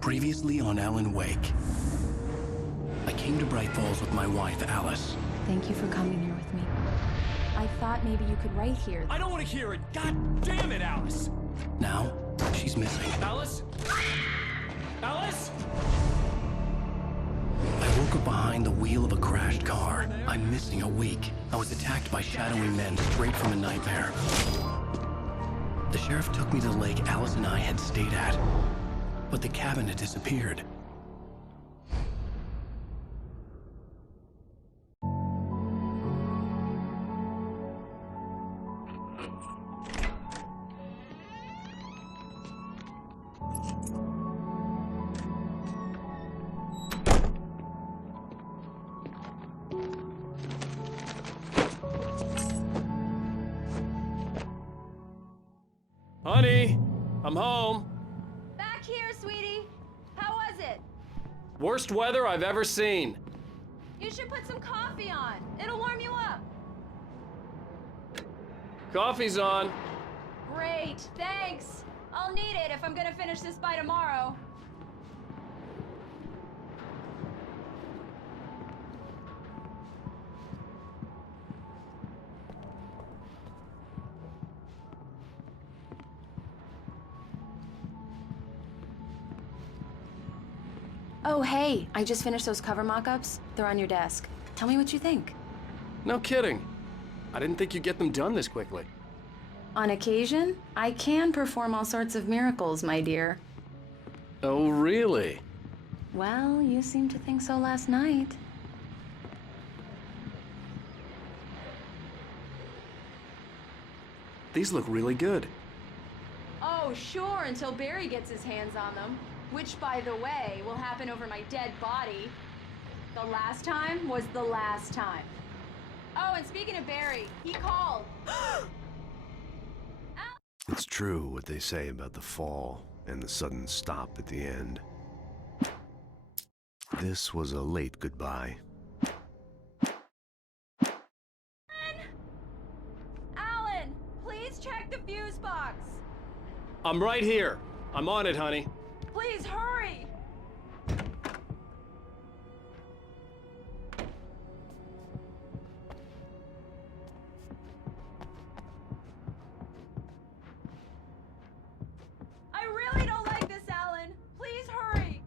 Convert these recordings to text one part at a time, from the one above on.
Previously on Alan Wake. I came to Bright Falls with my wife, Alice. Thank you for coming here with me. I thought maybe you could write here. I don't want to hear it! God damn it, Alice! Now, she's missing. Alice? Alice? I woke up behind the wheel of a crashed car. I'm missing a week. I was attacked by shadowy men straight from a nightmare. The sheriff took me to the lake Alice and I had stayed at, but the cabin had disappeared. Honey, I'm home. Back here, sweetie. How was it? Worst weather I've ever seen. You should put some coffee on. It'll warm you up. Coffee's on. Great, thanks. I'll need it if I'm gonna finish this by tomorrow. Oh, hey, I just finished those cover mock-ups. They're on your desk. Tell me what you think. No kidding. I didn't think you'd get them done this quickly. On occasion, I can perform all sorts of miracles, my dear. Oh, really? Well, you seemed to think so last night. These look really good. Oh, sure, until Barry gets his hands on them. Which, by the way, will happen over my dead body. The last time was the last time. Oh, and speaking of Barry, he called. It's true what they say about the fall and the sudden stop at the end. This was a late goodbye. Alan, please check the fuse box. I'm right here. I'm on it, honey. Please hurry. I really don't like this, Alan. Please hurry.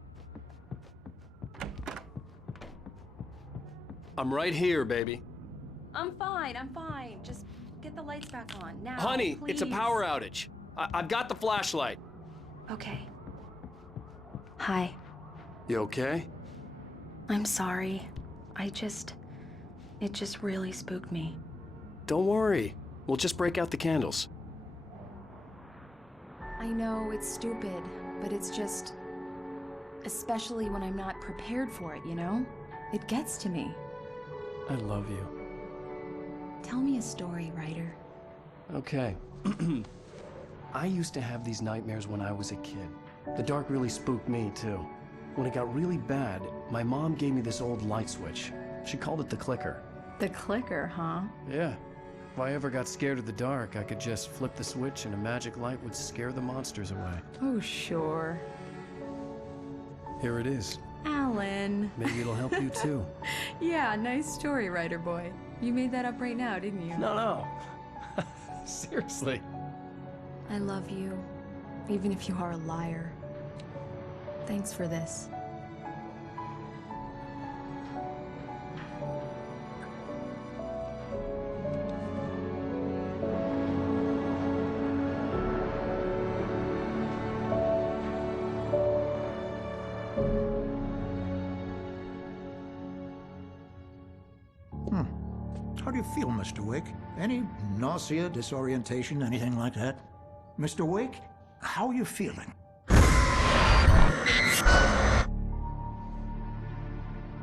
I'm right here, baby. I'm fine. Just get the lights back on now. Honey, it's a please. power outage. I've got the flashlight. Okay. Hi. You okay? I'm sorry. It just really spooked me. Don't worry. We'll just break out the candles. I know it's stupid, but it's just... especially when I'm not prepared for it, you know? It gets to me. I love you. Tell me a story, writer. Okay. I used to have these nightmares when I was a kid. The dark really spooked me, too. When it got really bad, my mom gave me this old light switch. She called it the clicker. The clicker, huh? Yeah. If I ever got scared of the dark, I could just flip the switch and a magic light would scare the monsters away. Oh, sure. Here it is. Alan. Maybe it'll help you, too. Yeah, nice story, writer boy. You made that up right now, didn't you? No. Seriously. I love you, even if you are a liar. Thanks for this. How do you feel, Mr. Wake? Any nausea, disorientation, anything like that? Mr. Wake, how are you feeling?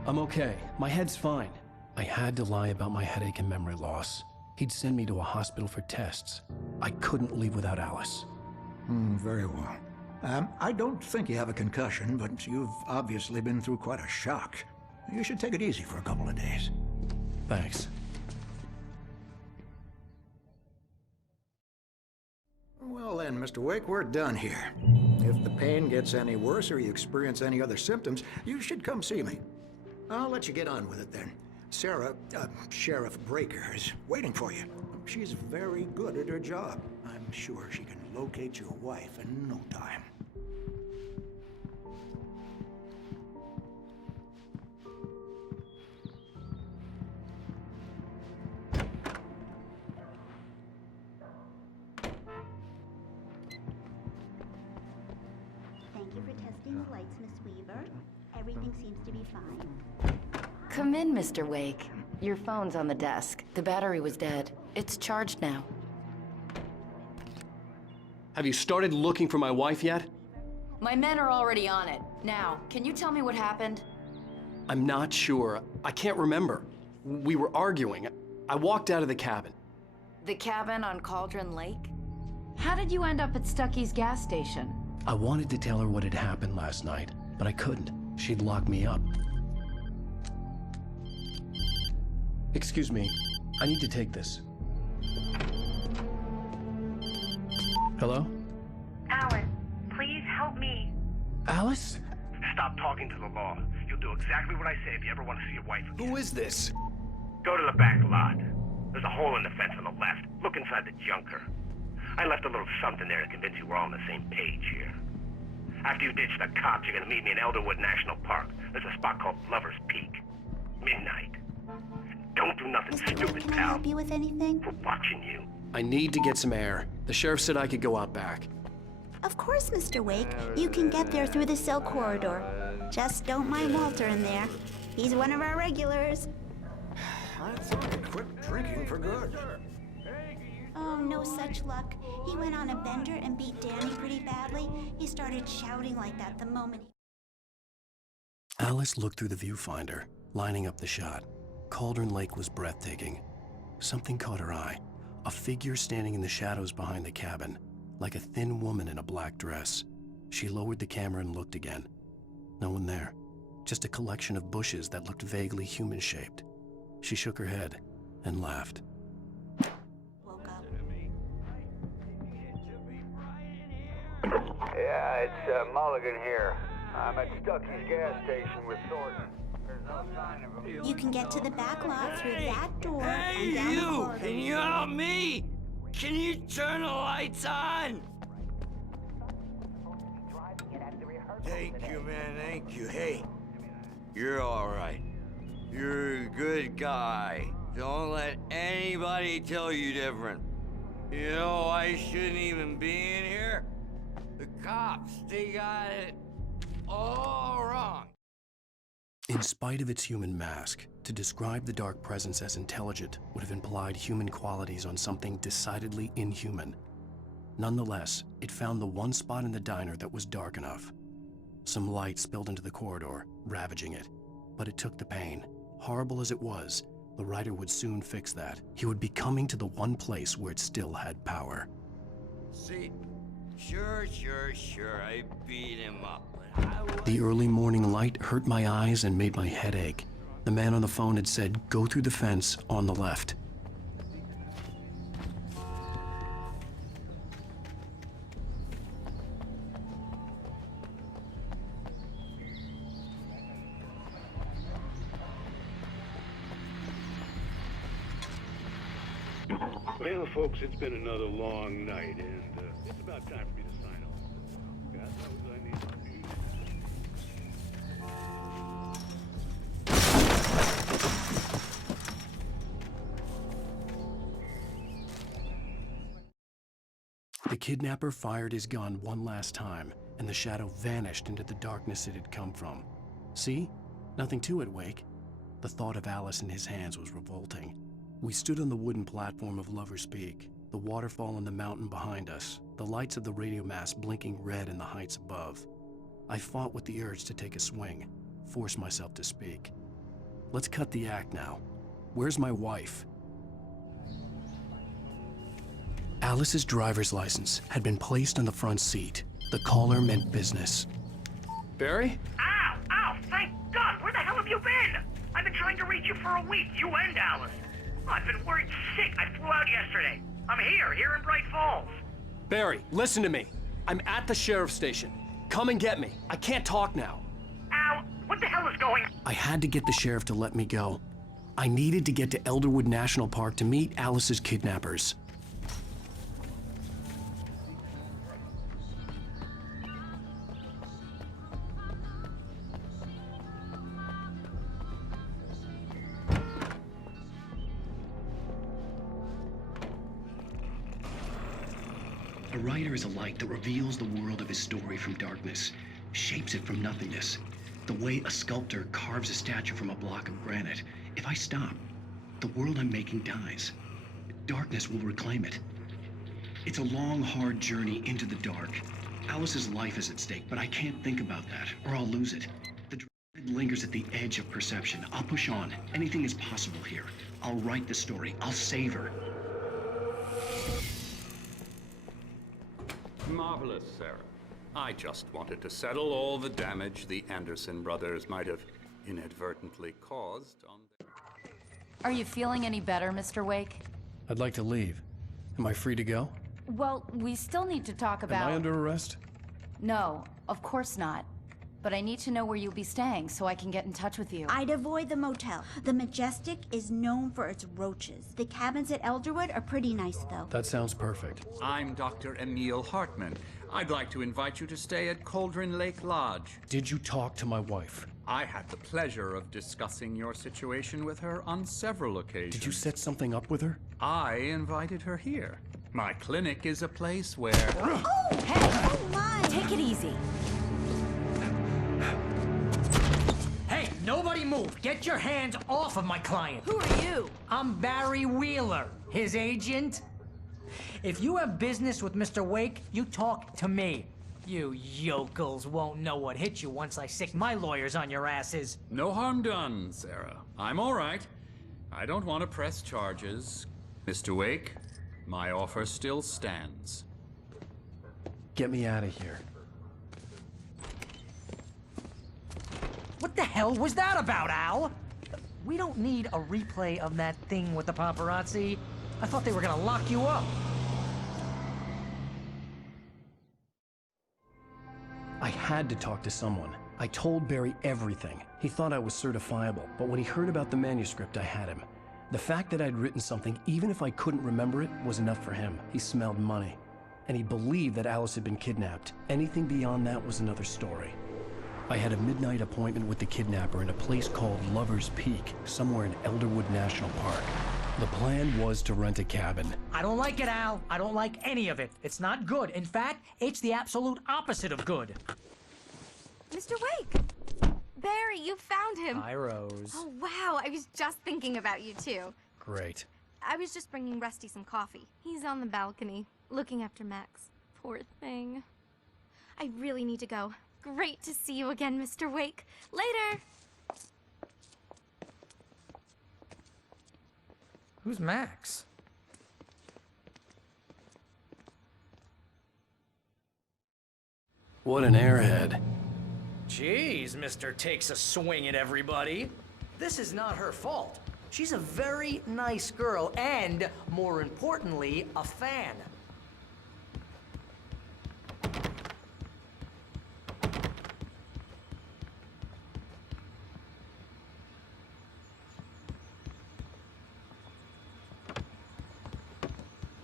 I'm okay. My head's fine. I had to lie about my headache and memory loss. He'd send me to a hospital for tests. I couldn't leave without Alice. Very well. I don't think you have a concussion, but you've obviously been through quite a shock. You should take it easy for a couple of days. Thanks. Well then, Mr. Wake, we're done here. If the pain gets any worse or you experience any other symptoms, you should come see me. I'll let you get on with it then. Sarah, Sheriff Breaker, is waiting for you. She's very good at her job. I'm sure she can locate your wife in no time. Thank you for testing the lights, Miss Weaver. Everything seems to be fine. Come in, Mr. Wake. Your phone's on the desk. The battery was dead. It's charged now. Have you started looking for my wife yet? My men are already on it. Now, can you tell me what happened? I'm not sure. I can't remember. We were arguing. I walked out of the cabin. The cabin on Cauldron Lake? How did you end up at Stucky's gas station? I wanted to tell her what had happened last night, but I couldn't. She'd locked me up. Excuse me, I need to take this. Hello? Alan, please help me. Alice? Stop talking to the law. You'll do exactly what I say if you ever want to see your wife again. Who is this? Go to the back lot. There's a hole in the fence on the left. Look inside the junker. I left a little something there to convince you we're all on the same page here. After you ditch the cops, you're gonna meet me in Elderwood National Park. There's a spot called Lover's Peak. Midnight. Don't do nothing Mr. Wake, stupid, can I pal. help you with anything? We're watching you. I need to get some air. The sheriff said I could go out back. Of course, Mr. Wake. You can get there through the cell corridor. Just don't mind Walter in there. He's one of our regulars. I thought he'd quit drinking for good. Oh, no such luck. He went on a bender and beat Danny pretty badly. He started shouting like that the moment Alice looked through the viewfinder, lining up the shot. Cauldron Lake was breathtaking. Something caught her eye. A figure standing in the shadows behind the cabin, like a thin woman in a black dress. She lowered the camera and looked again. No one there. Just a collection of bushes that looked vaguely human-shaped. She shook her head and laughed. woke up. Yeah, it's Mulligan here. I'm at Stucky's gas station with Thornton. There's no sign of him. You can get to the back lot through that door and down the corridor. Can you help me? Can you turn the lights on? Thank you, man, thank you. Hey, you're all right. You're a good guy. Don't let anybody tell you different. You know, I shouldn't even be in here. The cops, they got it all wrong. In spite of its human mask, to describe the dark presence as intelligent would have implied human qualities on something decidedly inhuman. Nonetheless, it found the one spot in the diner that was dark enough. Some light spilled into the corridor, ravaging it. But it took the pain. Horrible as it was, the writer would soon fix that. He would be coming to the one place where it still had power. See, sure, I beat him up. But I was... The early morning light hurt my eyes and made my head ache. The man on the phone had said, "Go through the fence on the left." Well, folks, it's been another long night, and it's about time for me to sign off. God knows I need to do The kidnapper fired his gun one last time, and the shadow vanished into the darkness it had come from. See? Nothing to it, Wake. The thought of Alice in his hands was revolting. We stood on the wooden platform of Lover's Peak, the waterfall on the mountain behind us, the lights of the radio mast blinking red in the heights above. I fought with the urge to take a swing, force myself to speak. Let's cut the act now. Where's my wife? Alice's driver's license had been placed on the front seat. The caller meant business. Barry? Ow! Ow! Thank God! Where the hell have you been? I've been trying to reach you for a week, you and Alice. I've been worried sick. I flew out yesterday. I'm here in Bright Falls. Barry, listen to me. I'm at the sheriff's station. come and get me. I can't talk now. Al, what the hell is going on? I had to get the sheriff to let me go. I needed to get to Elderwood National Park to meet Alice's kidnappers. A writer is a light that reveals the world of his story from darkness, shapes it from nothingness. The way a sculptor carves a statue from a block of granite. If I stop, the world I'm making dies. Darkness will reclaim it. It's a long, hard journey into the dark. Alice's life is at stake, but I can't think about that, or I'll lose it. The dread lingers at the edge of perception. I'll push on. Anything is possible here. I'll write the story. I'll save her. Marvelous, Sarah. I just wanted to settle all the damage the Anderson brothers might have inadvertently caused on their... Are you feeling any better, Mr. Wake? I'd like to leave. Am I free to go? Well, we still need to talk about... Am I under arrest? No, of course not. But I need to know where you'll be staying so I can get in touch with you. I'd avoid the motel. The Majestic is known for its roaches. The cabins at Elderwood are pretty nice, though. That sounds perfect. I'm Dr. Emil Hartman. I'd like to invite you to stay at Cauldron Lake Lodge. Did you talk to my wife? I had the pleasure of discussing your situation with her on several occasions. Did you set something up with her? I invited her here. My clinic is a place where... Oh, hey! Oh, my! Take it easy. Hey, nobody move! Get your hands off of my client! Who are you? I'm Barry Wheeler, his agent. If you have business with Mr. Wake, you talk to me. You yokels won't know what hit you once I sick my lawyers on your asses. No harm done, Sarah. I'm all right. I don't want to press charges. Mr. Wake, my offer still stands. Get me out of here. What the hell was that about, Al? We don't need a replay of that thing with the paparazzi. I thought they were gonna lock you up. I had to talk to someone. I told Barry everything. He thought I was certifiable, but when he heard about the manuscript, I had him. The fact that I'd written something, even if I couldn't remember it, was enough for him. He smelled money. And he believed that Alice had been kidnapped. Anything beyond that was another story. I had a midnight appointment with the kidnapper in a place called Lover's Peak, somewhere in Elderwood National Park. The plan was to rent a cabin. I don't like it, Al. I don't like any of it. It's not good. In fact, it's the absolute opposite of good. Mr. Wake! Barry, you found him. Hi, Rose. Oh, wow. I was just thinking about you, too. Great. I was just bringing Rusty some coffee. He's on the balcony, looking after Max. Poor thing. I really need to go. Great to see you again, Mr. Wake. Later! Who's Max? What an airhead. Jeez, Mr. Takes a swing at everybody. This is not her fault. She's a very nice girl and, more importantly, a fan.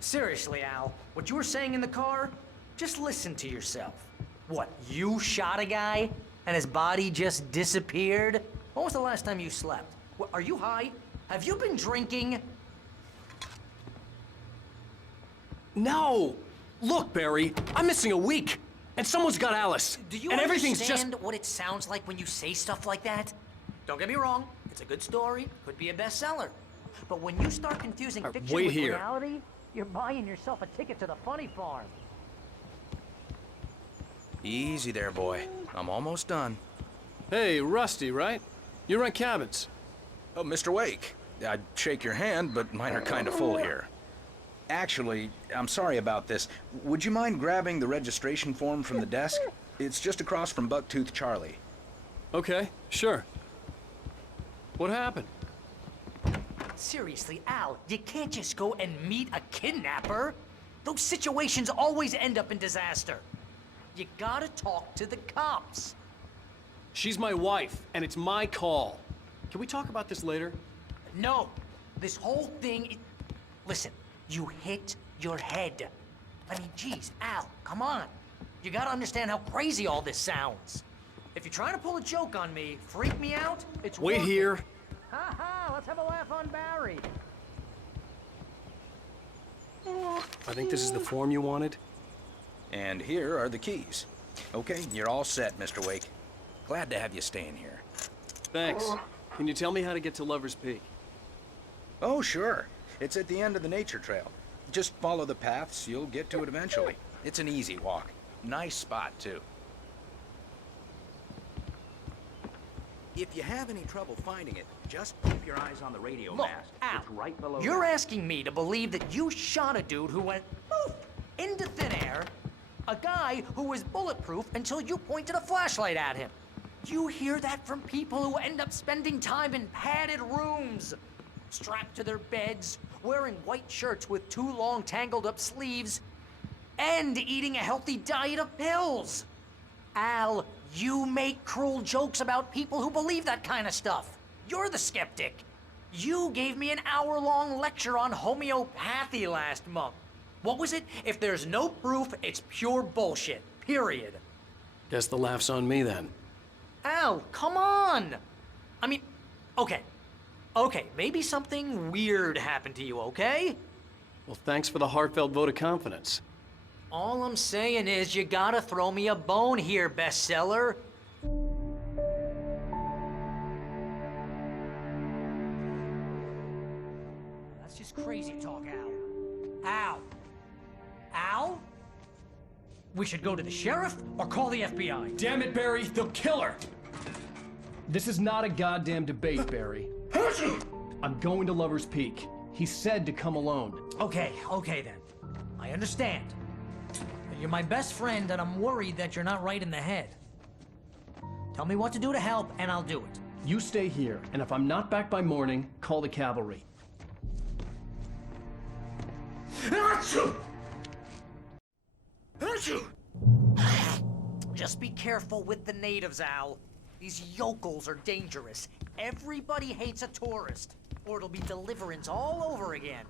Seriously, Al, what you were saying in the car, just listen to yourself. What, you shot a guy and his body just disappeared? When was the last time you slept? What, are you high? Have you been drinking? No! Look, Barry, I'm missing a week, and someone's got Alice. Do you and everything's understand what it sounds like when you say stuff like that? Don't get me wrong, it's a good story, could be a bestseller. But when you start confusing fiction wait with here. reality, you're buying yourself a ticket to the funny farm. Easy there, boy. I'm almost done. Hey, Rusty, right? You rent cabins. Oh, Mr. Wake. I'd shake your hand, but mine are kind of full here. Actually, I'm sorry about this. Would you mind grabbing the registration form from the desk? It's just across from Bucktooth Charlie. Okay, sure. What happened? Seriously, Al, you can't just go and meet a kidnapper. Those situations always end up in disaster. You gotta talk to the cops. She's my wife, and it's my call. Can we talk about this later? No. This whole thing... Listen, you hit your head. I mean, geez, Al, come on. You gotta understand how crazy all this sounds. If you're trying to pull a joke on me, freak me out, it's Wait working. here. Ha ha, let's have a laugh on Barry. I think this is the form you wanted. And here are the keys. Okay, you're all set, Mr. Wake. Glad to have you staying here. Thanks. Can you tell me how to get to Lover's Peak? Oh, sure. It's at the end of the nature trail. Just follow the paths, you'll get to it eventually. It's an easy walk. Nice spot, too. If you have any trouble finding it, just keep your eyes on the radio Look, mast. Al, It's right below you're there. asking me to believe that you shot a dude who went poof into thin air, a guy who was bulletproof until you pointed a flashlight at him. You hear that from people who end up spending time in padded rooms, strapped to their beds, wearing white shirts with too long tangled up sleeves, and eating a healthy diet of pills. Al, you make cruel jokes about people who believe that kind of stuff. You're the skeptic. You gave me an hour-long lecture on homeopathy last month. What was it? If there's no proof, it's pure bullshit. Period. Guess the laugh's on me then. Al, come on! I mean, okay. Okay, maybe something weird happened to you, okay? Well, thanks for the heartfelt vote of confidence. All I'm saying is you gotta throw me a bone here, bestseller. That's just crazy talk, Al. Al? Al? We should go to the sheriff or call the FBI. Damn it, Barry, they'll kill her! This is not a goddamn debate, Barry. I'm going to Lover's Peak. He said to come alone. Okay then. I understand. You're my best friend, and I'm worried that you're not right in the head. Tell me what to do to help, and I'll do it. You stay here, and if I'm not back by morning, call the cavalry. Just be careful with the natives, Al. These yokels are dangerous. Everybody hates a tourist, or it'll be Deliverance all over again.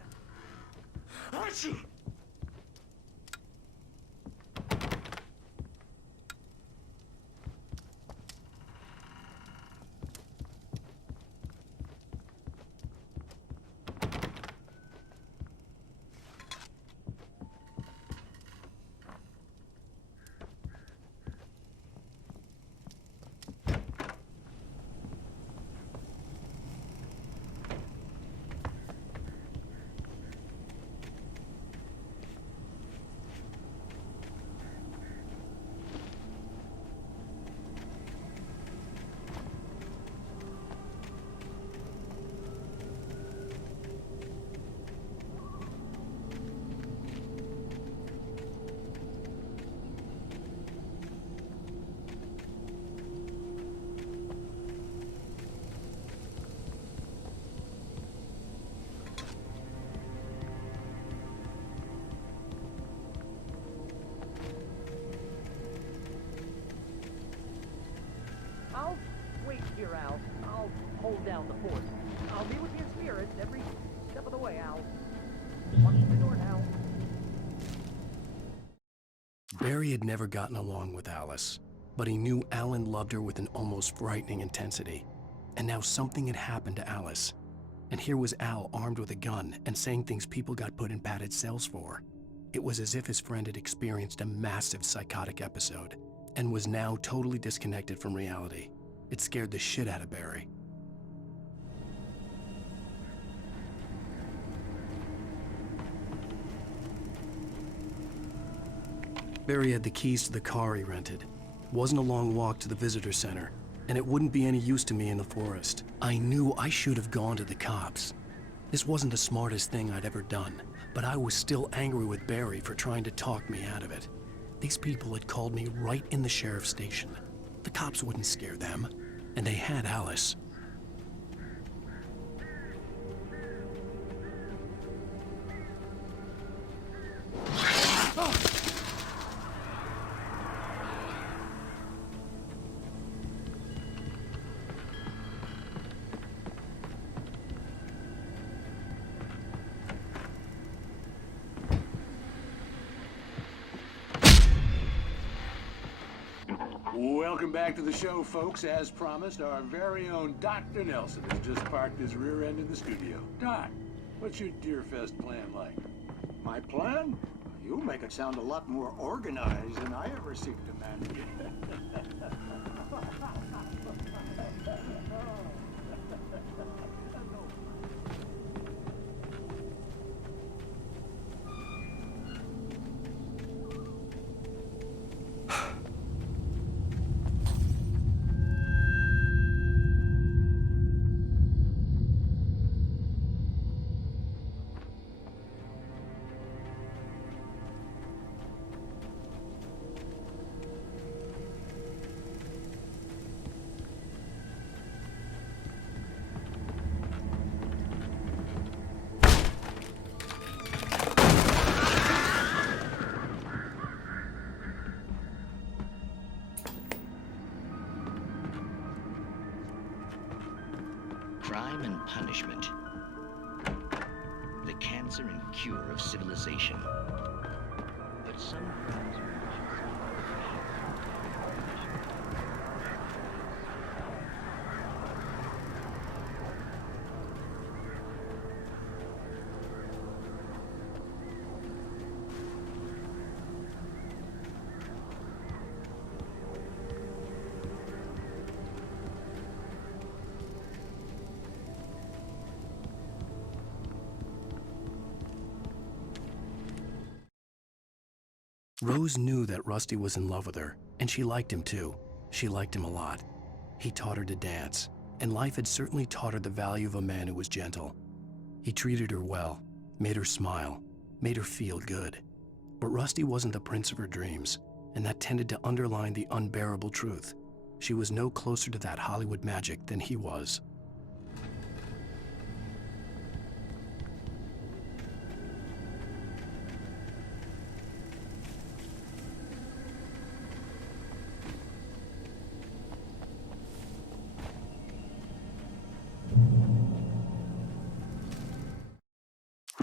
I'll wait here, Al. I'll hold down the fort. I'll be with you in spirit every step of the way, Al. Watch the door now. Barry had never gotten along with Alice, but he knew Alan loved her with an almost frightening intensity. And now something had happened to Alice. And here was Al armed with a gun and saying things people got put in padded cells for. It was as if his friend had experienced a massive psychotic episode and was now totally disconnected from reality. It scared the shit out of Barry. Barry had the keys to the car he rented. It wasn't a long walk to the visitor center, and it wouldn't be any use to me in the forest. I knew I should have gone to the cops. This wasn't the smartest thing I'd ever done, but I was still angry with Barry for trying to talk me out of it. These people had called me right in the sheriff's station. The cops wouldn't scare them, and they had Alice. Welcome back to the show, folks. As promised, our very own Dr. Nelson has just parked his rear end in the studio. Doc, what's your Deerfest plan like? My plan? You make it sound a lot more organized than I ever seem to manage. Crime and punishment. The cancer and cure of civilization. But some crimes are Rose knew that Rusty was in love with her, and she liked him too. She liked him a lot. He taught her to dance, and life had certainly taught her the value of a man who was gentle. He treated her well, made her smile, made her feel good. But Rusty wasn't the prince of her dreams, and that tended to underline the unbearable truth. She was no closer to that Hollywood magic than he was.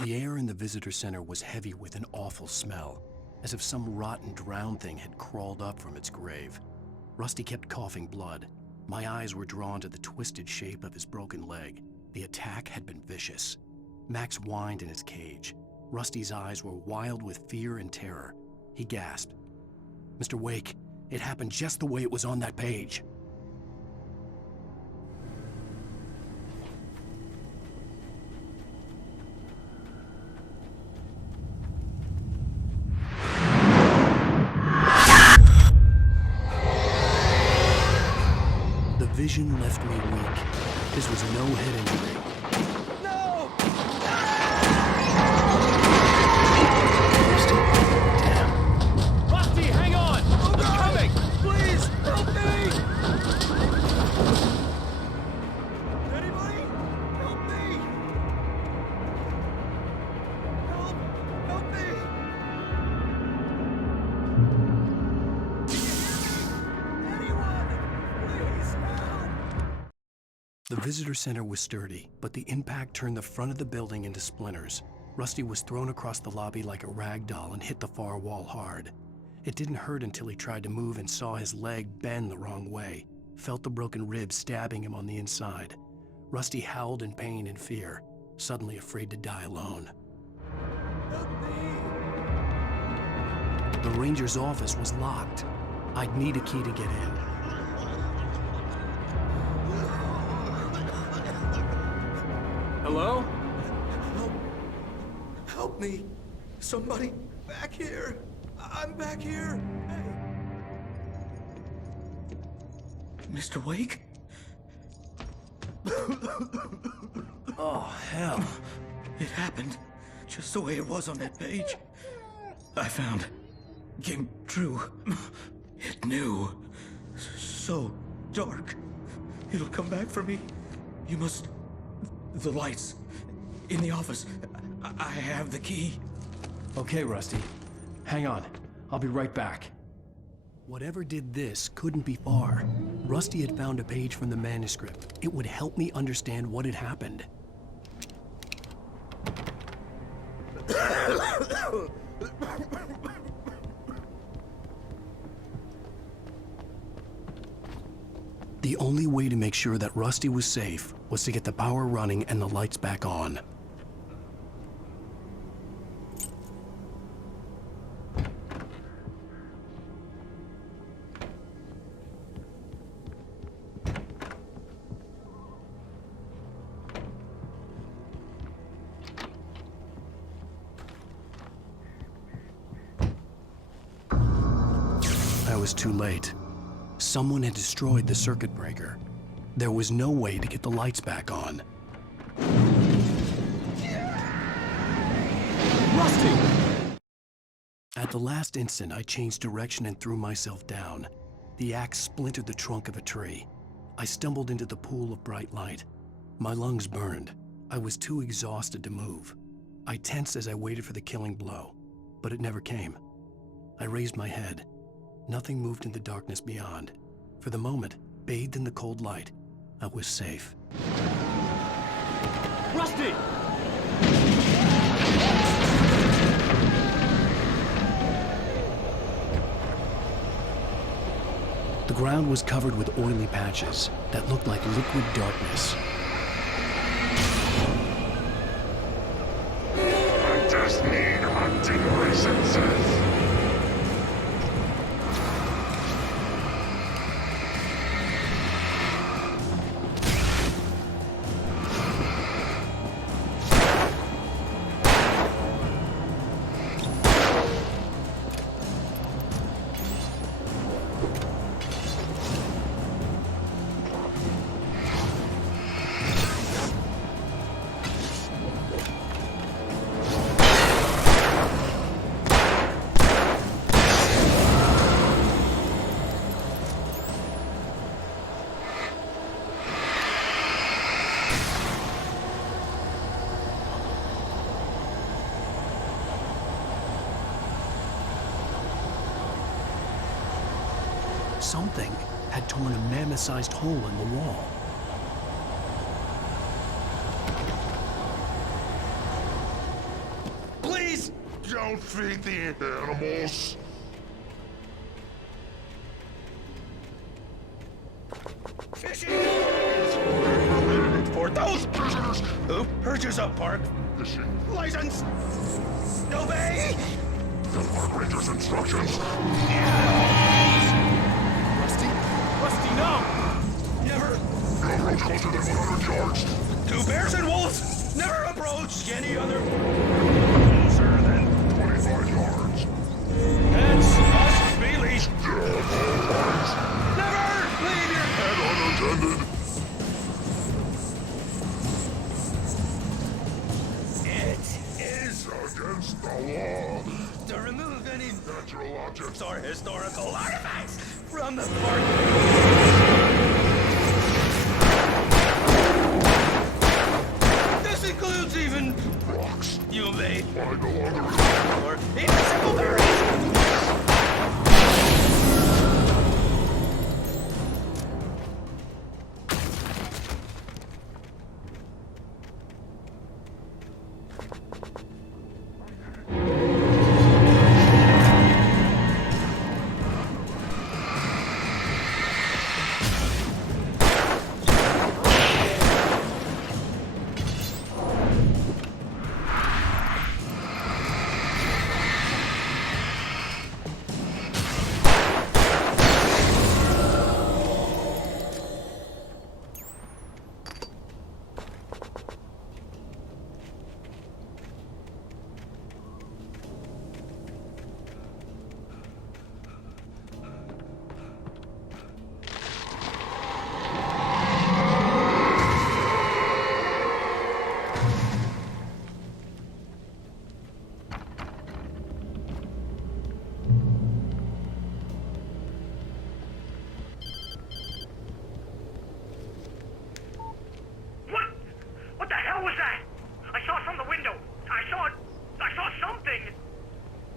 The air in the visitor center was heavy with an awful smell, as if some rotten drowned thing had crawled up from its grave. Rusty kept coughing blood. My eyes were drawn to the twisted shape of his broken leg. The attack had been vicious. Max whined in his cage. Rusty's eyes were wild with fear and terror. He gasped. "Mr. Wake, it happened just the way it was on that page." The vision left me weak. This was no head injury. No! Damn. Rusty, hang on! I'm coming! Please, help me! Anybody? Help me! Help me! The visitor center was sturdy, but the impact turned the front of the building into splinters. Rusty was thrown across the lobby like a rag doll and hit the far wall hard. It didn't hurt until he tried to move and saw his leg bend the wrong way, felt the broken ribs stabbing him on the inside. Rusty howled in pain and fear, suddenly afraid to die alone. The ranger's office was locked. I'd need a key to get in. Hello? Help me! Somebody back here! I'm back here! Mr. Wake? Oh, hell. It happened just the way it was on that page. I found. Came true. It knew. So dark. It'll come back for me. You must... The lights. In the office. I have the key. Okay, Rusty. Hang on. I'll be right back. Whatever did this couldn't be far. Rusty had found a page from the manuscript. It would help me understand what had happened. The only way to make sure that Rusty was safe was to get the power running and the lights back on. I was too late. Someone had destroyed the circuit breaker. There was no way to get the lights back on. Rusty! At the last instant, I changed direction and threw myself down. The axe splintered the trunk of a tree. I stumbled into the pool of bright light. My lungs burned. I was too exhausted to move. I tensed as I waited for the killing blow, but it never came. I raised my head. Nothing moved in the darkness beyond. For the moment, bathed in the cold light, I was safe. Rusty! The ground was covered with oily patches that looked like liquid darkness. I just need hunting licenses. Something had torn a mammoth-sized hole in the wall. Please don't feed the animals. Fishing for those prisoners who purchase a park fishing license. Obey the park ranger's instructions. Rusty, no! Never! No approach closer than 100 yards. 2 bears and wolves! Never approach any other closer than 25 yards. That's us, Bailey! Always. Never leave your head unattended. It is against the law to remove any natural objects or historical artifacts from the park. This includes even rocks. You may I no longer or even simple berries.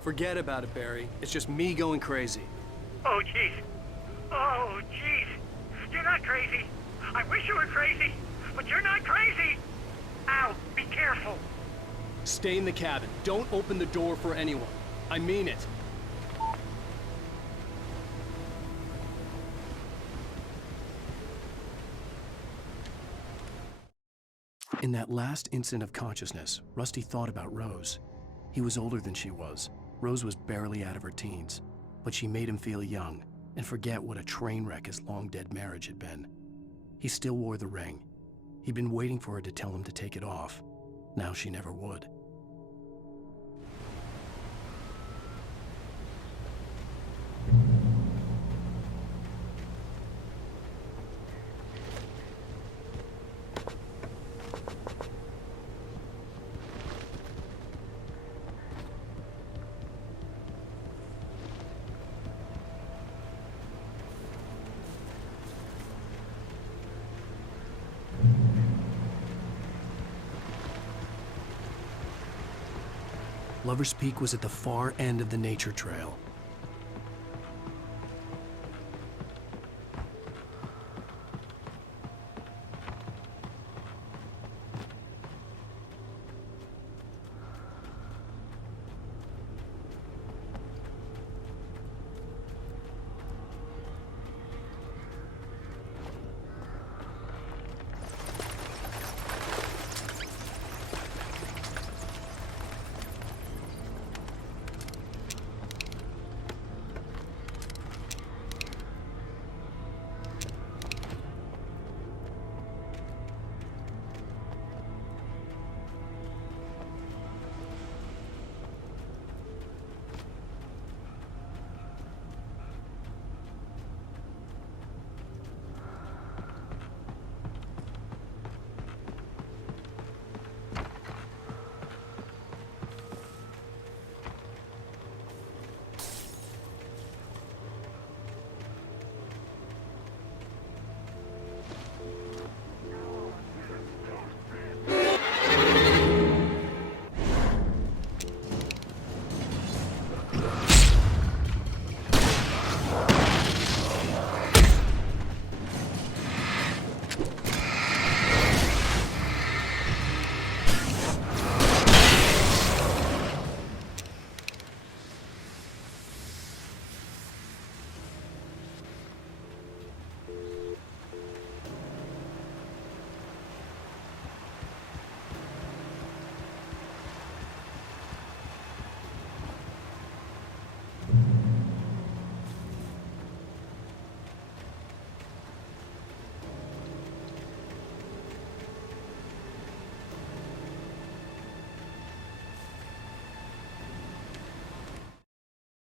Forget about it, Barry. It's just me going crazy. Oh, jeez. Oh, jeez. You're not crazy. I wish you were crazy, but you're not crazy. Ow, be careful. Stay in the cabin. Don't open the door for anyone. I mean it. In that last instant of consciousness, Rusty thought about Rose. He was older than she was. Rose was barely out of her teens, but she made him feel young and forget what a train wreck his long-dead marriage had been. He still wore the ring. He'd been waiting for her to tell him to take it off. Now she never would. Lover's Peak was at the far end of the nature trail.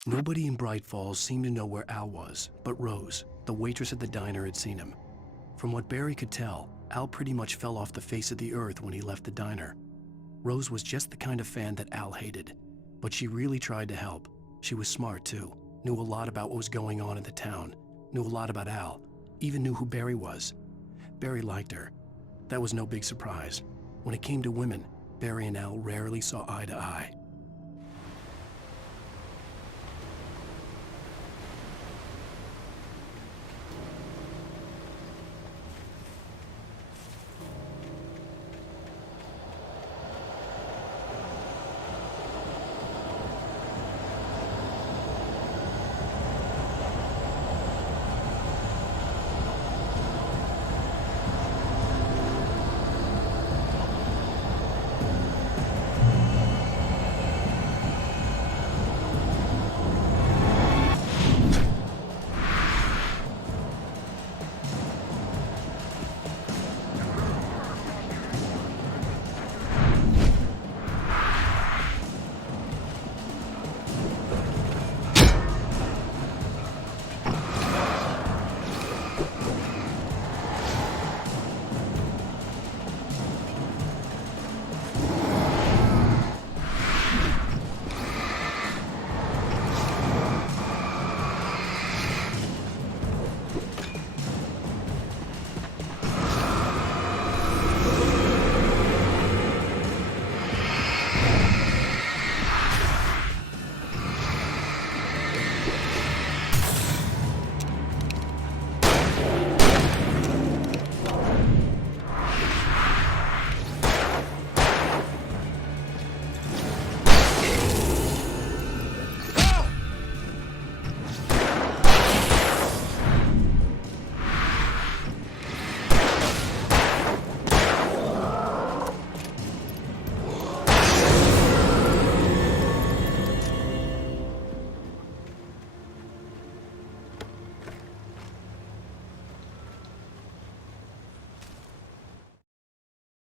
Nobody in Bright Falls seemed to know where Al was, but Rose, the waitress at the diner, had seen him. From what Barry could tell, Al pretty much fell off the face of the earth when he left the diner. Rose was just the kind of fan that Al hated, but she really tried to help. She was smart too, knew a lot about what was going on in the town, knew a lot about Al, even knew who Barry was. Barry liked her. That was no big surprise. When it came to women, Barry and Al rarely saw eye to eye.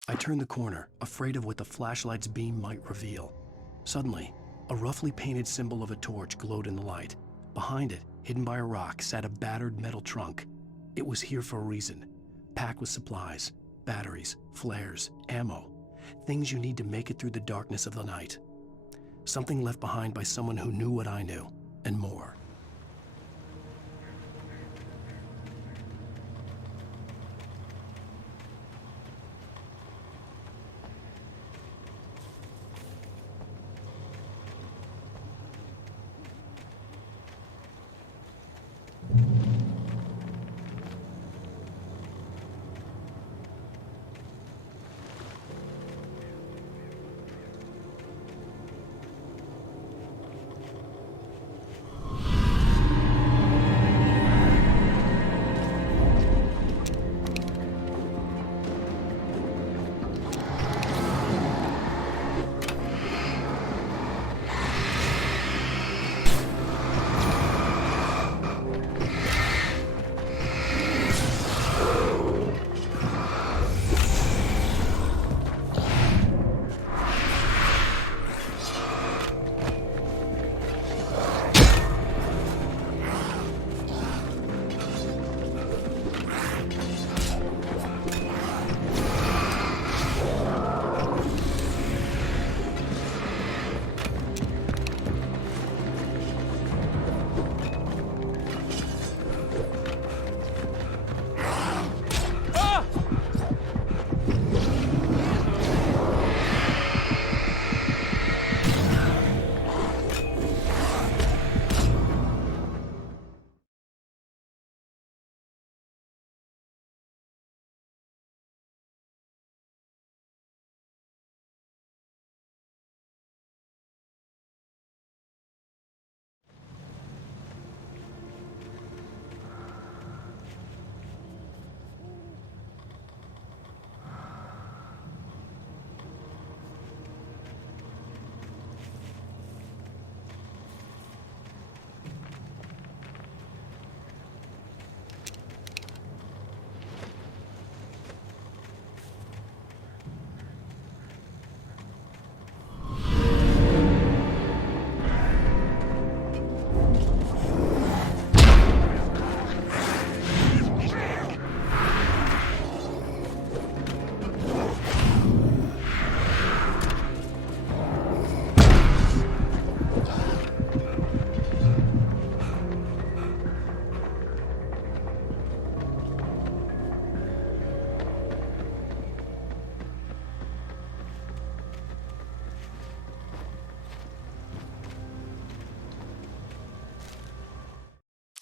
I turned the corner, afraid of what the flashlight's beam might reveal. Suddenly, a roughly painted symbol of a torch glowed in the light. Behind it, hidden by a rock, sat a battered metal trunk. It was here for a reason, packed with supplies, batteries, flares, ammo, things you need to make it through the darkness of the night. Something left behind by someone who knew what I knew, and more.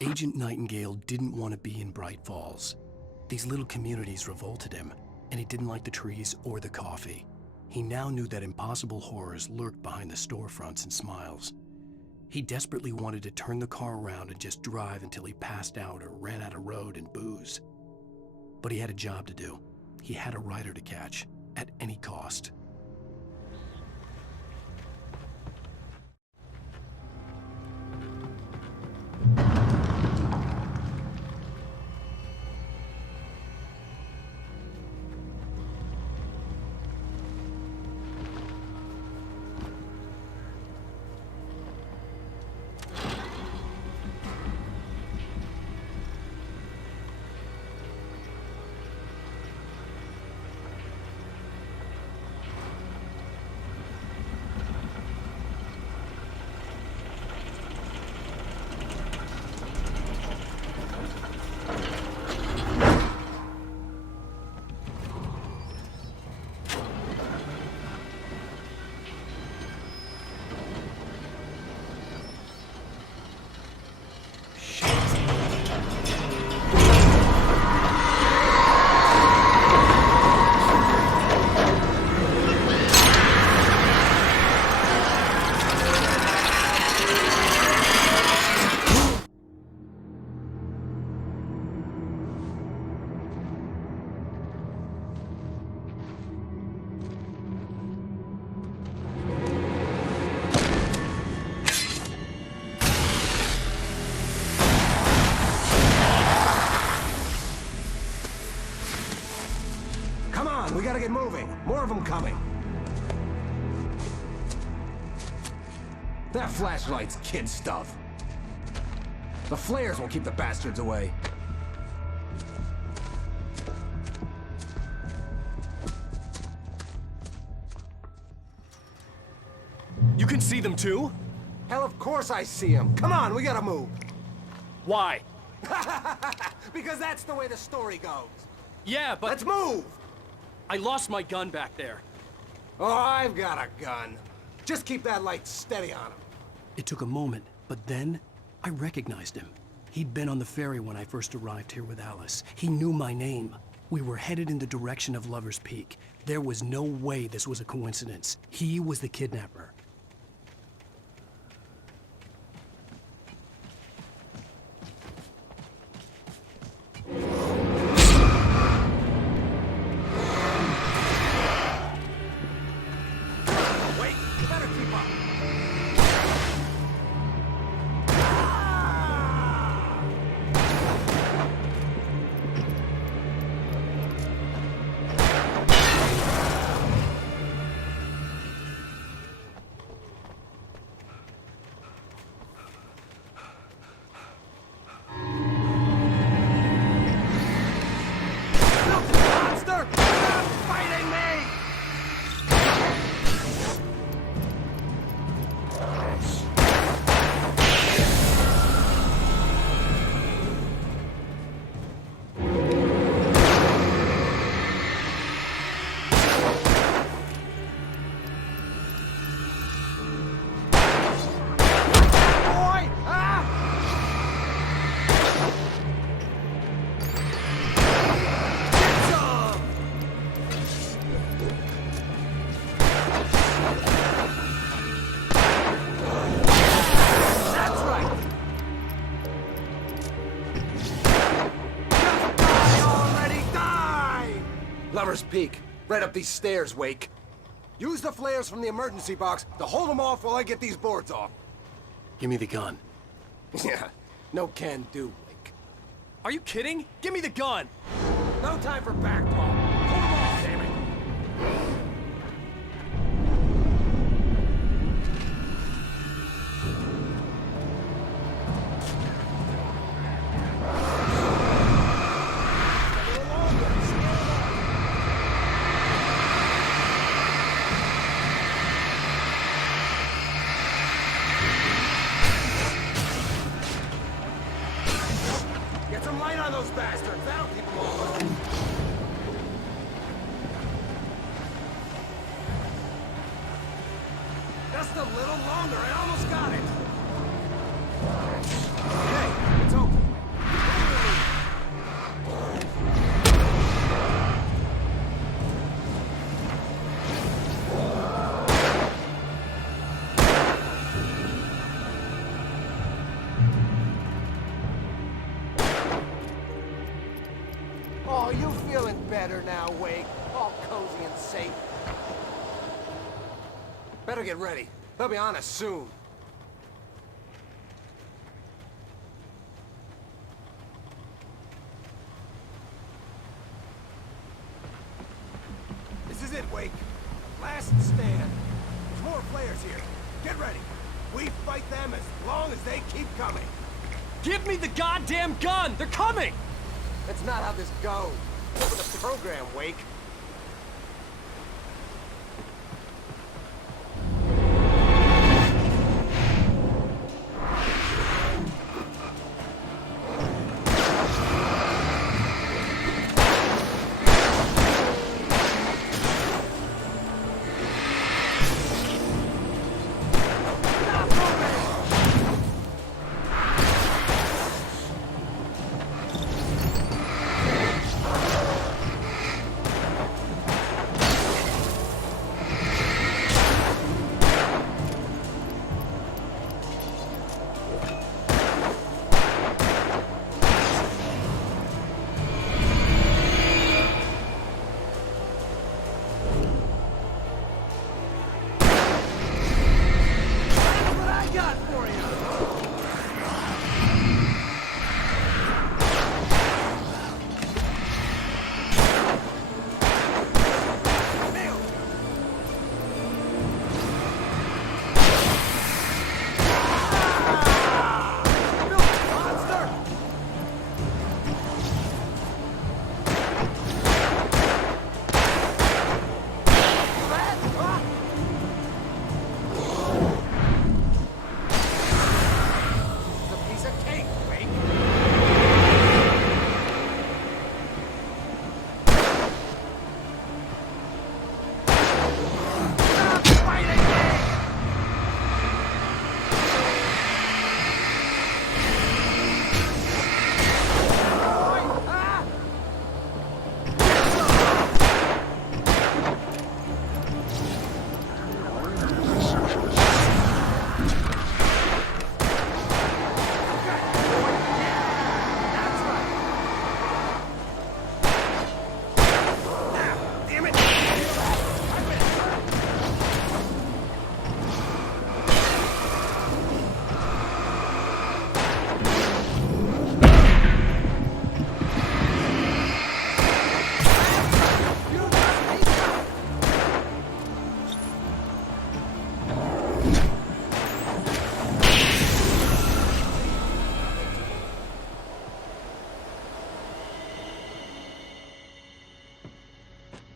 Agent Nightingale didn't want to be in Bright Falls. These little communities revolted him, and he didn't like the trees or the coffee. He now knew that impossible horrors lurked behind the storefronts and smiles. He desperately wanted to turn the car around and just drive until he passed out or ran out of road and booze. But he had a job to do. He had a rider to catch, at any cost. on, we gotta get moving. More of them coming. That flashlight's kid stuff. The flares won't keep the bastards away. You can see them too? Hell, of course I see them. Come on, we gotta move. Why? Because that's the way the story goes. Yeah, but... Let's move! I lost my gun back there. Oh, I've got a gun. Just keep that light steady on him. It took a moment, but then I recognized him. He'd been on the ferry when I first arrived here with Alice. He knew my name. We were headed in the direction of Lover's Peak. There was no way this was a coincidence. He was the kidnapper. Lover's Peak. Right up these stairs, Wake. Use the flares from the emergency box to hold them off while I get these boards off. Give me the gun. Yeah, no can do, Wake. Are you kidding? Give me the gun! No time for back talk. Pull them off, damn it! Just a little longer, I almost got it! Okay, it's open. Oh, you feeling better now, Wake? All cozy and safe. Better get ready. They'll be on us soon. This is it, Wake. Last stand. There's more flares here. Get ready. We fight them as long as they keep coming. Give me the goddamn gun! They're coming! That's not how this goes. Look at the program, Wake.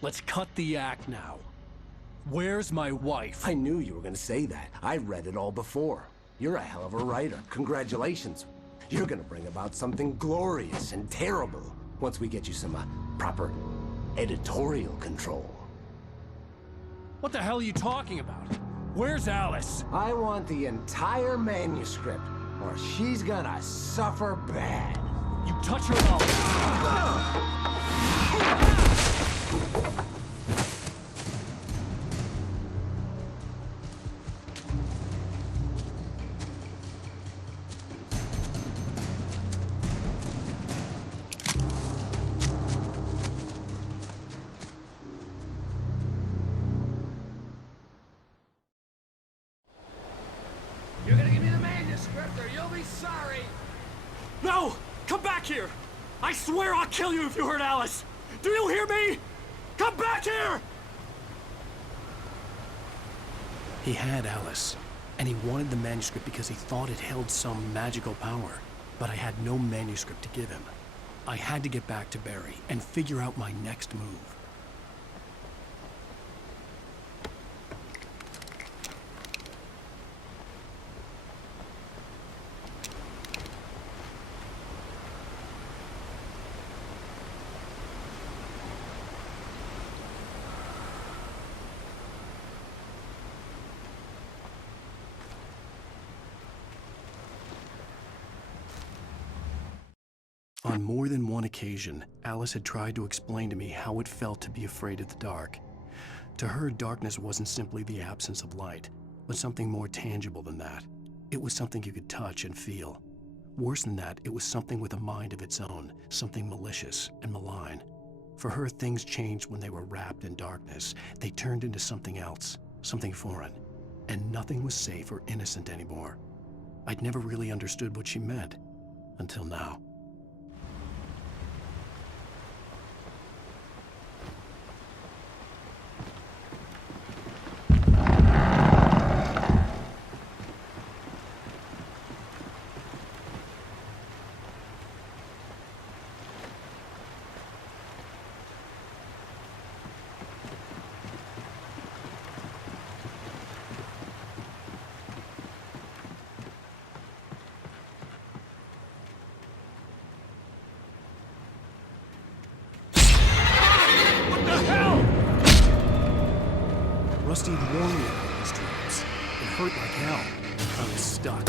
Let's cut the act now. Where's my wife? I knew you were gonna say that. I read it all before. You're a hell of a writer. Congratulations. You're gonna bring about something glorious and terrible once we get you some proper editorial control. What the hell are you talking about? Where's Alice? I want the entire manuscript, or she's gonna suffer bad. You touch her mouth. You're gonna give me the manuscript or you'll be sorry! No! Come back here! I swear I'll kill you if you hurt Alice! Do you hear me? Come back here! He had Alice, and he wanted the manuscript because he thought it held some magical power. But I had no manuscript to give him. I had to get back to Barry and figure out my next move. On more than one occasion, Alice had tried to explain to me how it felt to be afraid of the dark. To her, darkness wasn't simply the absence of light, but something more tangible than that. It was something you could touch and feel. Worse than that, it was something with a mind of its own, something malicious and malign. For her, things changed when they were wrapped in darkness. They turned into something else, something foreign, and nothing was safe or innocent anymore. I'd never really understood what she meant, until now. Rusty had warned me about these traps. It hurt like hell. I was stuck.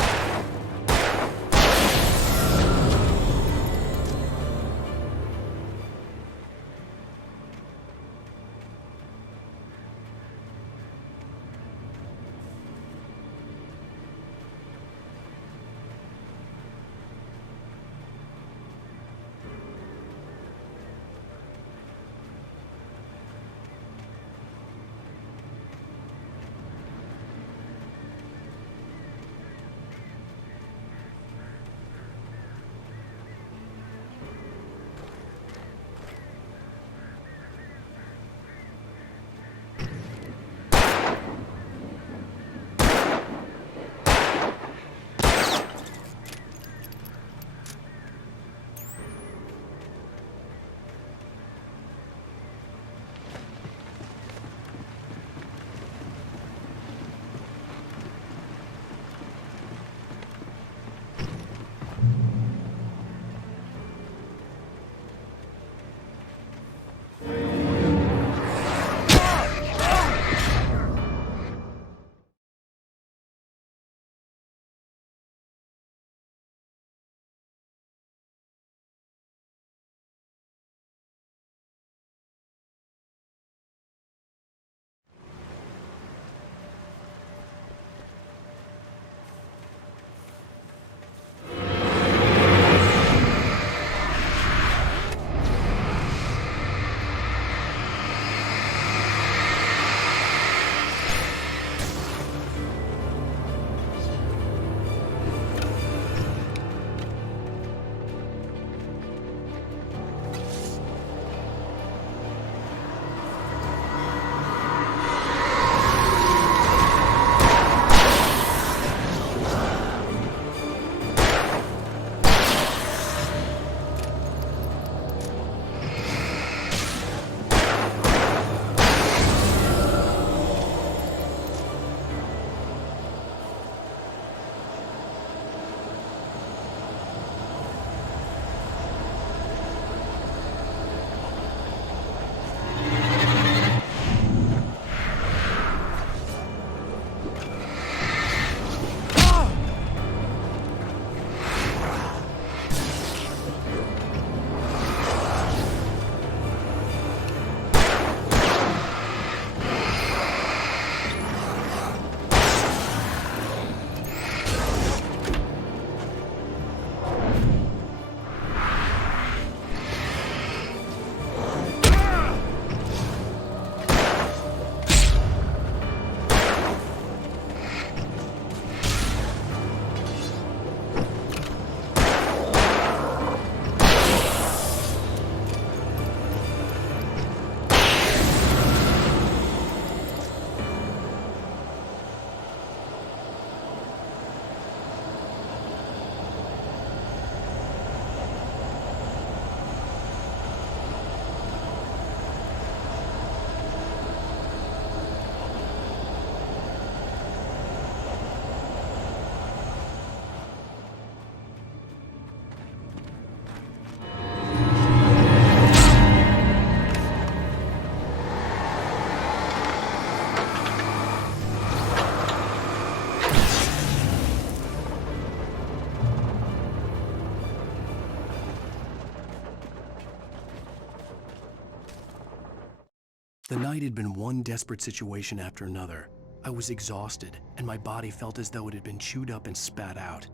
The night had been one desperate situation after another. I was exhausted, and my body felt as though it had been chewed up and spat out.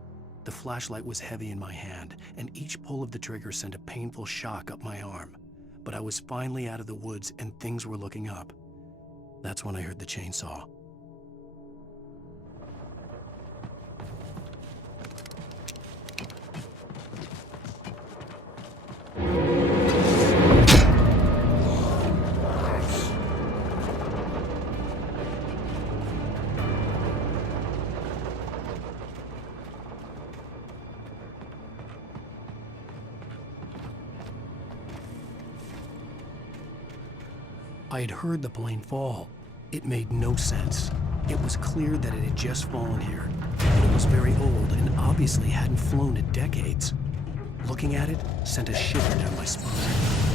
The flashlight was heavy in my hand, and each pull of the trigger sent a painful shock up my arm. But I was finally out of the woods, and things were looking up. That's when I heard the chainsaw. I had heard the plane fall. It made no sense. It was clear that it had just fallen here, but it was very old and obviously hadn't flown in decades. Looking at it sent a shiver down my spine.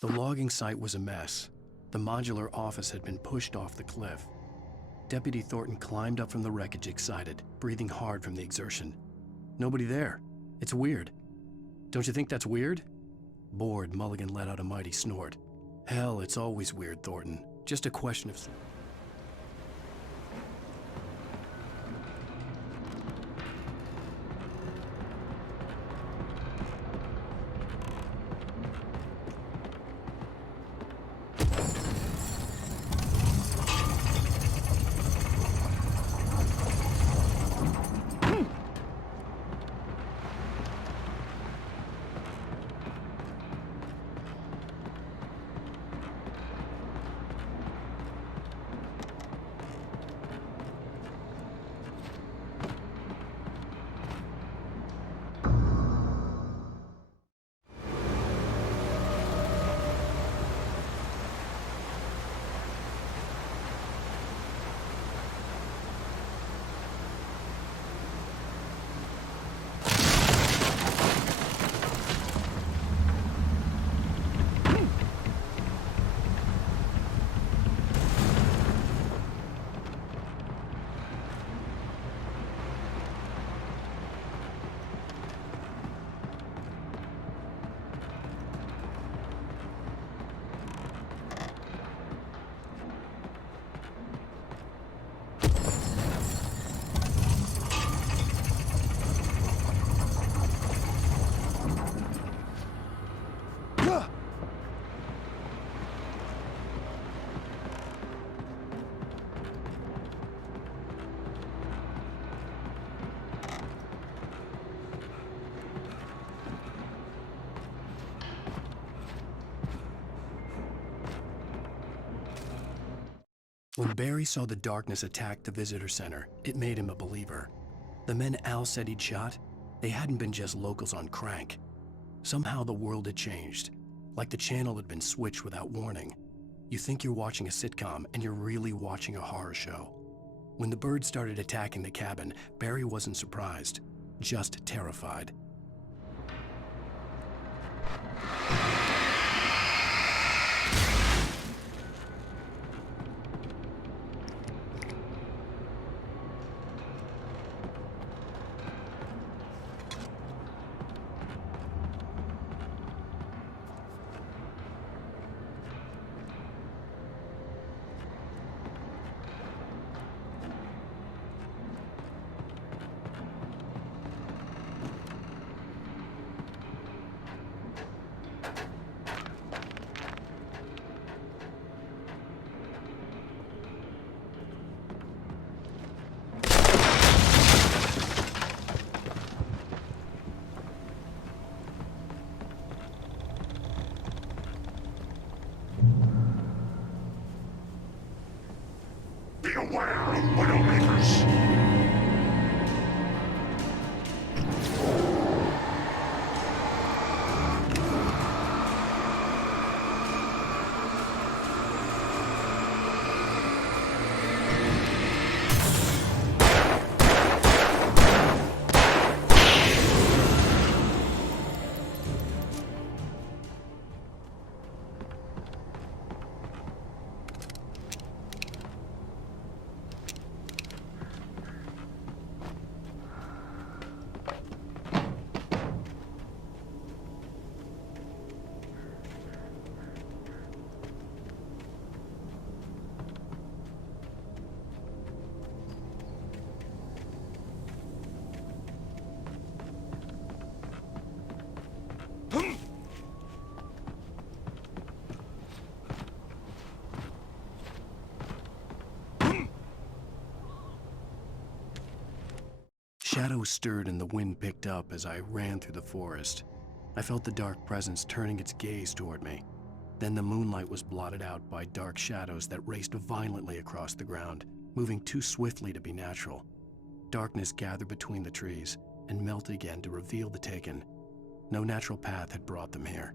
The logging site was a mess. The modular office had been pushed off the cliff. Deputy Thornton climbed up from the wreckage excited, breathing hard from the exertion. Nobody there. It's weird. Don't you think that's weird? Bored, Mulligan let out a mighty snort. Hell, it's always weird, Thornton. Just a question of... When Barry saw the darkness attack the visitor center, it made him a believer. The men Al said he'd shot, they hadn't been just locals on crank. Somehow the world had changed, like the channel had been switched without warning. You think you're watching a sitcom, and you're really watching a horror show. When the birds started attacking the cabin, Barry wasn't surprised, just terrified. Beware of Widowmakers! Shadows stirred and the wind picked up as I ran through the forest. I felt the dark presence turning its gaze toward me. Then the moonlight was blotted out by dark shadows that raced violently across the ground, moving too swiftly to be natural. Darkness gathered between the trees and melted again to reveal the Taken. No natural path had brought them here.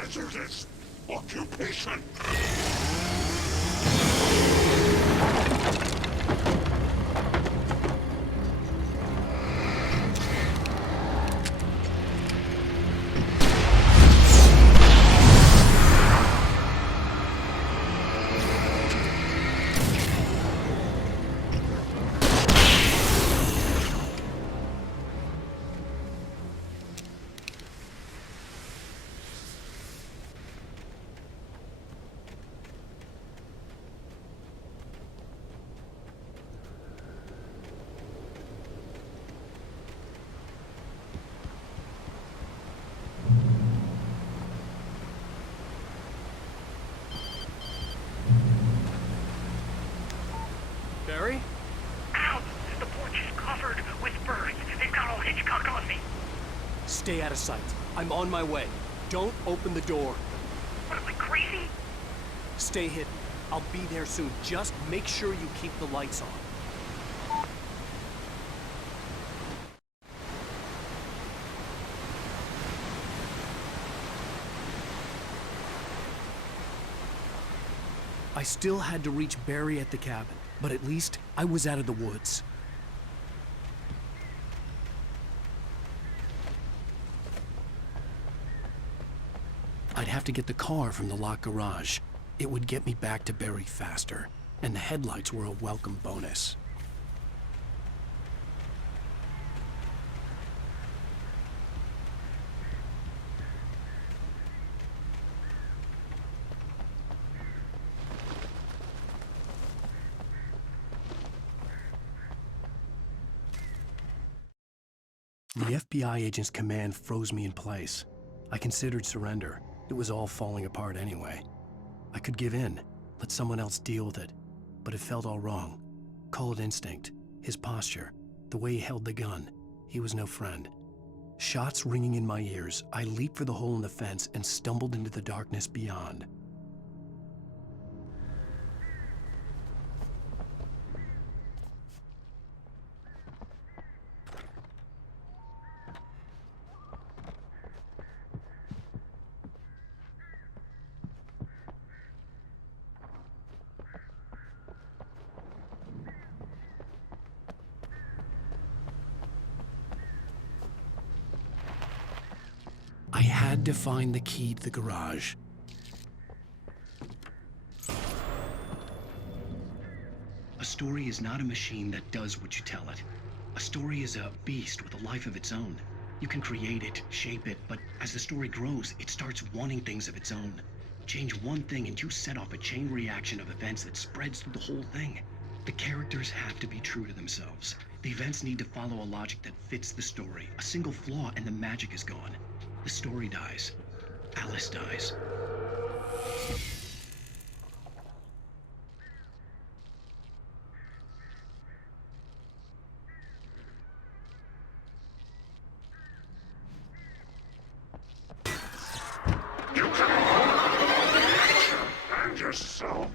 hazardous occupation. Barry? Ow! The porch is covered with birds. They've got all Hitchcock on me. Stay out of sight. I'm on my way. Don't open the door. What am I, crazy? Stay hidden. I'll be there soon. Just make sure you keep the lights on. I still had to reach Barry at the cabin, but at least I was out of the woods. I'd have to get the car from the locked garage. It would get me back to Barry faster, and the headlights were a welcome bonus. The FBI agent's command froze me in place. I considered surrender. It was all falling apart anyway. I could give in, let someone else deal with it, but it felt all wrong. Call it instinct, his posture, the way he held the gun. He was no friend. Shots ringing in my ears, I leaped for the hole in the fence and stumbled into the darkness beyond. I had to find the key to the garage. A story is not a machine that does what you tell it. A story is a beast with a life of its own. You can create it, shape it, but as the story grows, it starts wanting things of its own. Change one thing and you set off a chain reaction of events that spreads through the whole thing. The characters have to be true to themselves. The events need to follow a logic that fits the story. A single flaw and the magic is gone. The story dies. Alice dies. You can and yourself.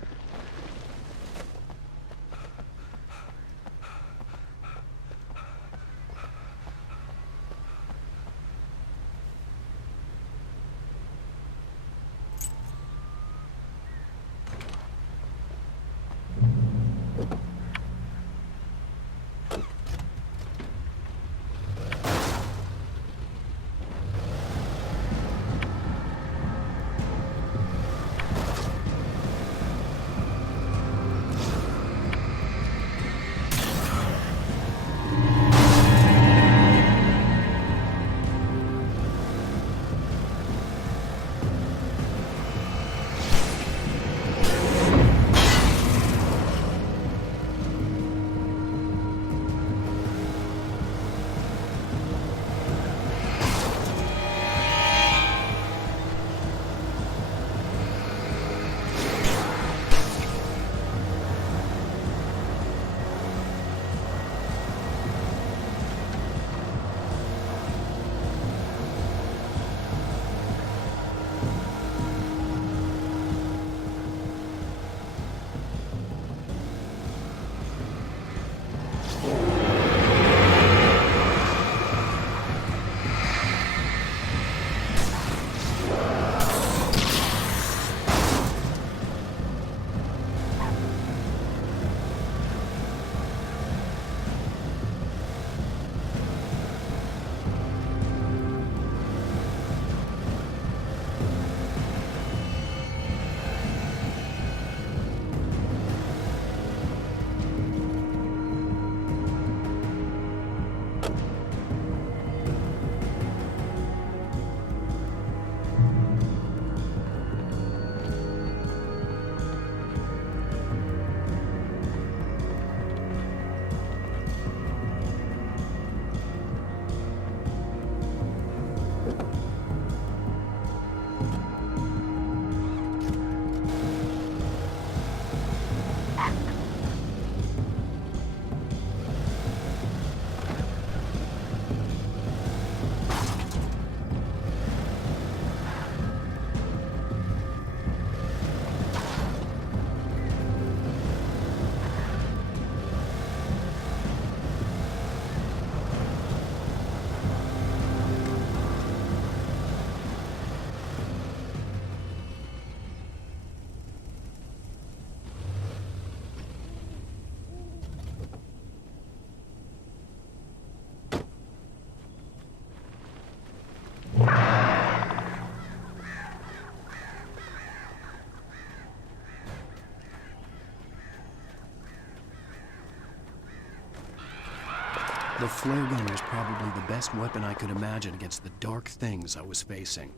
The flare gun was probably the best weapon I could imagine against the dark things I was facing.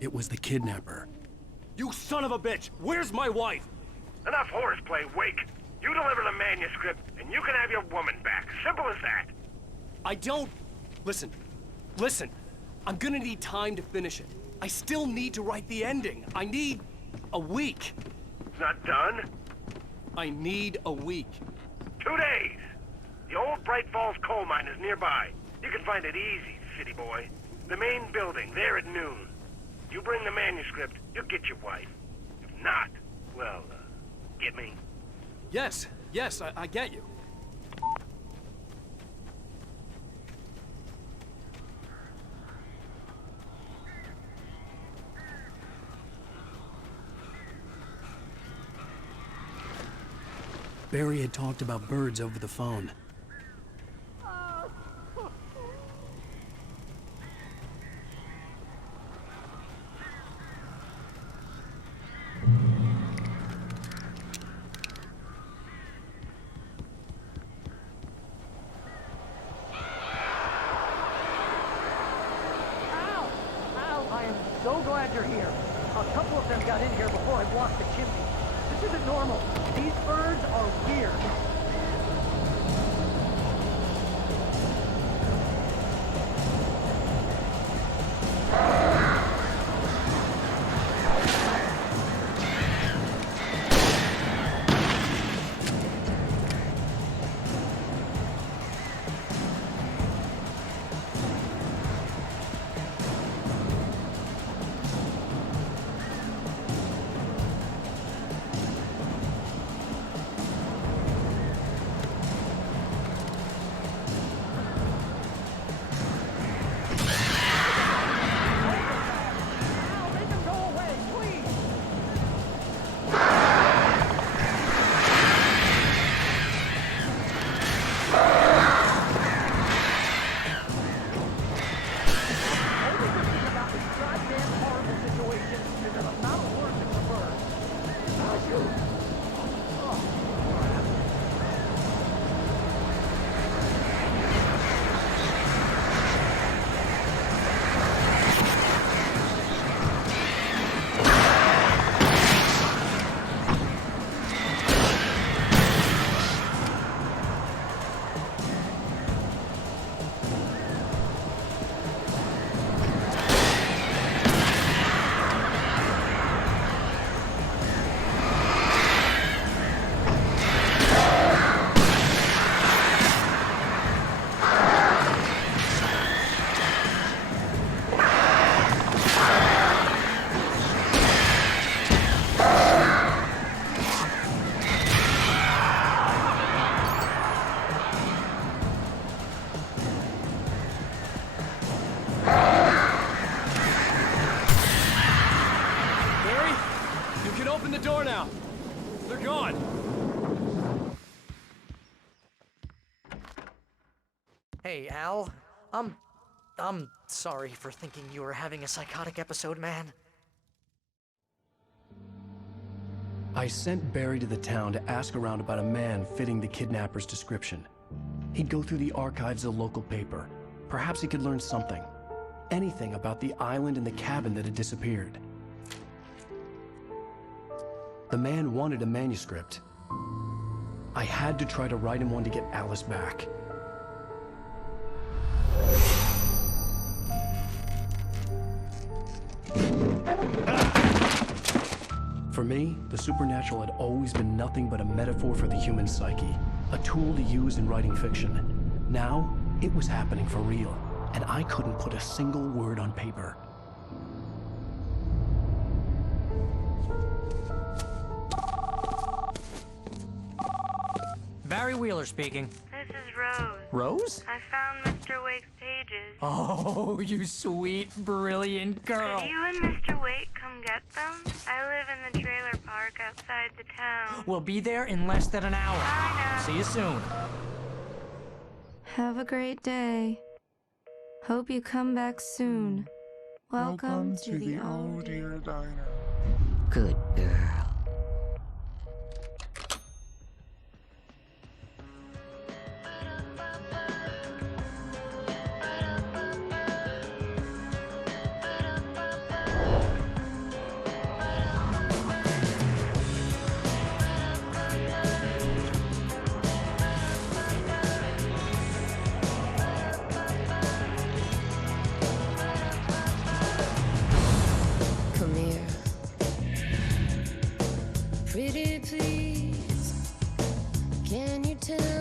It was the kidnapper. You son of a bitch! Where's my wife? Enough horseplay, Wake. You deliver the manuscript, and you can have your woman back. Simple as that. I don't... Listen. I'm gonna need time to finish it. I still need to write the ending. I need a week. It's not done? I need a week. 2 days. The old Bright Falls coal mine is nearby. You can find it easy, city boy. The main building, there at noon. You bring the manuscript, you'll get your wife. If not, well, get me? Yes, I get you. Barry had talked about birds over the phone. I am so glad you're here. A couple of them got in here before I blocked the chimney. This isn't normal. These birds are weird. Open the door now. They're gone. Hey, Al. I'm sorry for thinking you were having a psychotic episode, man. I sent Barry to the town to ask around about a man fitting the kidnapper's description. He'd go through the archives of the local paper. Perhaps he could learn something. anything about the island and the cabin that had disappeared. The man wanted a manuscript. I had to try to write him one to get Alice back. For me, the supernatural had always been nothing but a metaphor for the human psyche, a tool to use in writing fiction. Now, it was happening for real, and I couldn't put a single word on paper. Barry Wheeler speaking. This is Rose. Rose? I found Mr. Wake's pages. Oh, you sweet, brilliant girl. Could you and Mr. Wake come get them? I live in the trailer park outside the town. We'll be there in less than an hour. I know. See you soon. Have a great day. Hope you come back soon. Welcome to the Oh Dear Diner. Good girl. Come here. Pretty please, can you tell